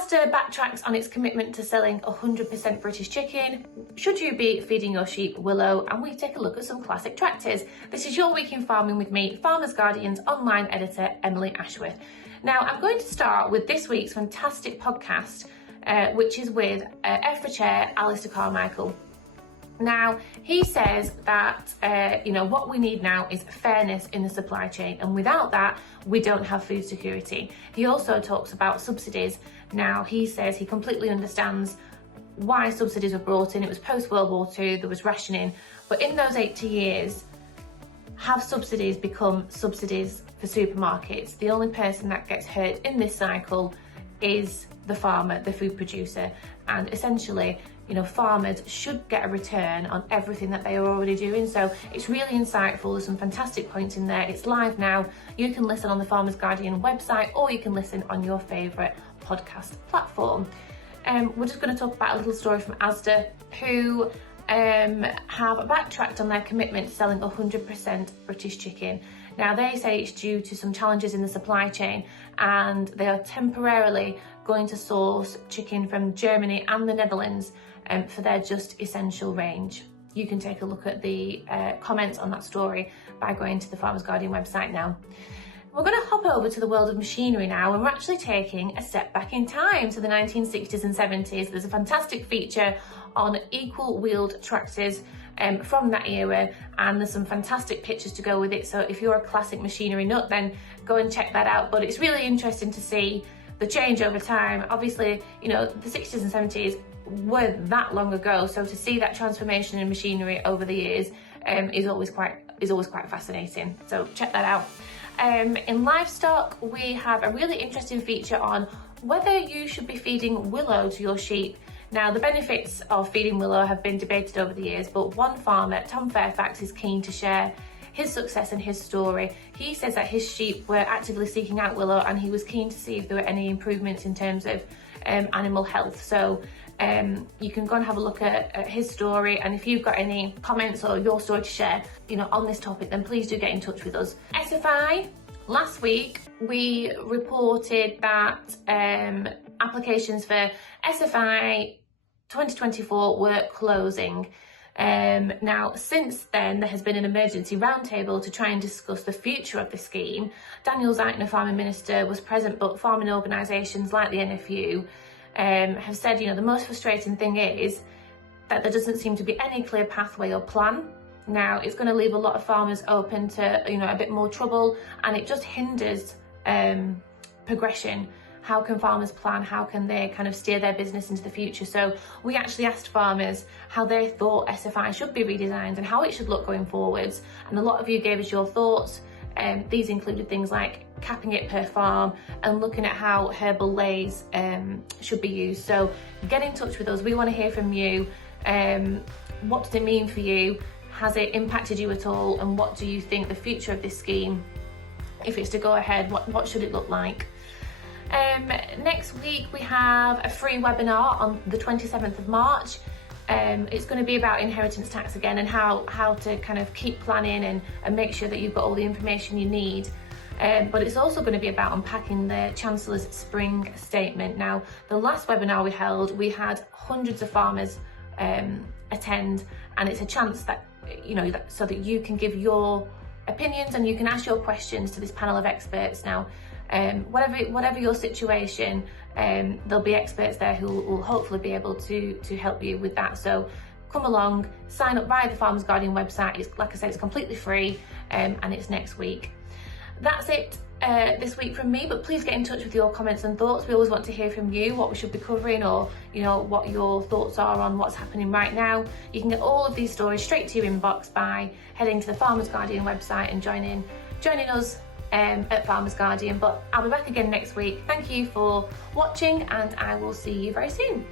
Asda backtracks on its commitment to selling 100% British chicken. Should you be feeding your sheep willow? And we take a look at some classic tractors. This is your week in farming with me, Farmers Guardian's online editor, Emily Ashworth. Now, I'm going to start with this week's fantastic podcast, which is with EFRA chair, Alistair Carmichael. Now, he says that, what we need now is fairness in the supply chain, and without that, we don't have food security. He also talks about subsidies. Now, he says he completely understands why subsidies were brought in. It was post-World War II, there was rationing, but in those 80 years, have subsidies become subsidies for supermarkets? The only person that gets hurt in this cycle is the farmer, the food producer, and essentially, farmers should get a return on everything that they are already doing. So it's really insightful. There's some fantastic points in there. It's live now. You can listen on the Farmers Guardian website, or you can listen on your favourite podcast platform. We're just going to talk about a little story from Asda, who have backtracked on their commitment to selling 100% British chicken. Now, they say it's due to some challenges in the supply chain, and they are temporarily going to source chicken from Germany and the Netherlands for their Just Essential range. You can take a look at the comments on that story by going to the Farmers Guardian website now. We're going to hop over to the world of machinery now, and we're actually taking a step back in time to the 1960s and 70s. There's a fantastic feature on equal-wheeled tractors from that era, and there's some fantastic pictures to go with it. So if you're a classic machinery nut, then go and check that out. But it's really interesting to see the change over time. Obviously, the 60s and 70s were that long ago, so to see that transformation in machinery over the years is always quite fascinating. So check that out. In livestock, we have a really interesting feature on whether you should be feeding willow to your sheep. Now, the benefits of feeding willow have been debated over the years, but one farmer, Tom Fairfax, is keen to share his success and his story. He says that his sheep were actively seeking out willow, and he was keen to see if there were any improvements in terms of animal health. So you can go and have a look at his story, and if you've got any comments or your story to share, on this topic, then please do get in touch with us. SFI, last week we reported that applications for SFI 2024 were closing. Now, since then, there has been an emergency roundtable to try and discuss the future of the scheme. Daniel Zeitner, Farming Minister, was present, but farming organisations like the NFU have said, the most frustrating thing is that there doesn't seem to be any clear pathway or plan. Now, it's going to leave a lot of farmers open to, a bit more trouble, and it just hinders progression. How can farmers plan? How can they kind of steer their business into the future? So we actually asked farmers how they thought SFI should be redesigned and how it should look going forwards. And a lot of you gave us your thoughts. These included things like capping it per farm and looking at how herbal lays should be used. So get in touch with us. We want to hear from you. What does it mean for you? Has it impacted you at all? And what do you think the future of this scheme, if it's to go ahead, what should it look like? Next week we have a free webinar on the 27th of March. It's going to be about inheritance tax again, and how to kind of keep planning and make sure that you've got all the information you need. But it's also going to be about unpacking the Chancellor's spring statement. Now, the last webinar we held, we had hundreds of farmers attend, and it's a chance that, so that you can give your opinions and you can ask your questions to this panel of experts. Now, whatever your situation, there'll be experts there who will hopefully be able to help you with that. So come along, sign up via the Farmers Guardian website. It's, like I said, it's completely free, and it's next week. That's it this week from me, but please get in touch with your comments and thoughts. We always want to hear from you, what we should be covering, or what your thoughts are on what's happening right now. You can get all of these stories straight to your inbox by heading to the Farmers Guardian website and joining us at Farmers Guardian. But I'll be back again next week. Thank you for watching, and I will see you very soon.